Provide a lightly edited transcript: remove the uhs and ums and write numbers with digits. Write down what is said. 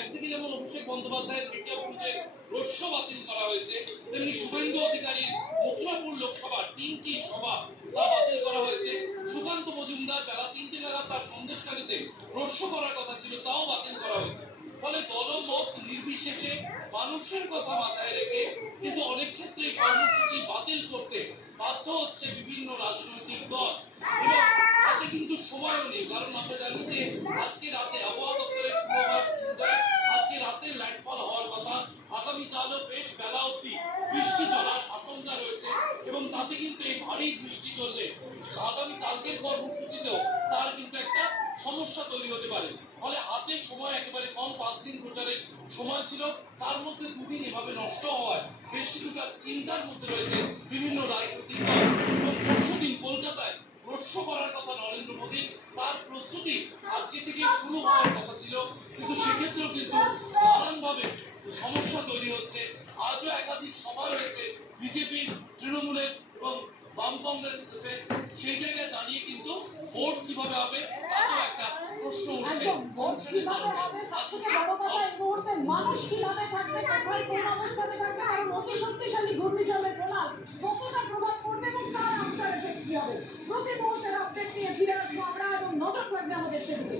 একদিকে যেমন অভিষেক বন্দ্যোপাধ্যায়ের পেটিয়াপুঞ্জের রোড শো বাতিল করা হয়েছে, তেমনি শুভেন্দু অধিকারীর মথুরাপুর লোকসভার 3টি সভা তা বাতিল করা হয়েছে। সুকান্ত মজুমদার বেলা 3টে নাগাদ তার সন্দেশখালীতে রোড শো করার কথা ছিল, তাও বাতিল করা হয়েছে। ফলে দলমত নির্বিশেষে মানুষের কথা মাথায় রেখে কিন্তু অনেক ক্ষেত্রে কর্মসূচি বাতিল করতে বাধ্য হচ্ছে বিভিন্ন রাজনৈতিক দল। এবং তাতে কিন্তু সময়ও নেই, কারণ আমরা জানি যে আজকে রাতে আবহাওয়া দপ্তরের পূর্বাভাস অনুযায়ী আজকে রাতে ল্যান্ডফল হওয়ার কথা, আগামীকালও বেশ বেলা অবধি বৃষ্টি চলার আশঙ্কা রয়েছে। এবং তাতে কিন্তু এই ভারী বৃষ্টি চললে আগামীকালকের কর্মসূচিতেও তার কিন্তু একটা সমস্যা তৈরি হতে পারে। ফলে হাতে সময় একেবারে কম, 5 দিন প্রচারের সময় ছিল, তার মধ্যে 2 দিন এভাবে নষ্ট হওয়ায় বেশ কিছুটা চিন্তার মধ্যে রয়েছে বিভিন্ন রাজনৈতিক দল। এবং পরশুদিন কলকাতায় রোড শো করার কথা নরেন্দ্র মোদীর, তার প্রস্তুতি আজকে থেকে শুরু হওয়ার কথা ছিল, কিন্তু সেক্ষেত্রেও কিন্তু নানানভাবে সমস্যা তৈরি হচ্ছে। আজও একাধিক সভা রয়েছে বিজেপি, তৃণমূলের এবং বাম কংগ্রেস, সেই জায়গায় দাঁড়িয়ে কিন্তু ভোট কিভাবে হবে তারও একটা প্রশ্ন উঠছে। মানুষ কিভাবে থাকবে, কোথায় কোন অবস্থাতে থাকবে, কারণ অতি শক্তিশালী ঘূর্ণিঝড়ের প্রভাব কতটা প্রভাব পড়বে এবং তার আফটার এফেক্ট কি হবে, প্রতি মুহূর্তের আপডেট নিয়ে ফিরে আসবো আমরা এবং নজর রাখবে আমাদের সেদিকে।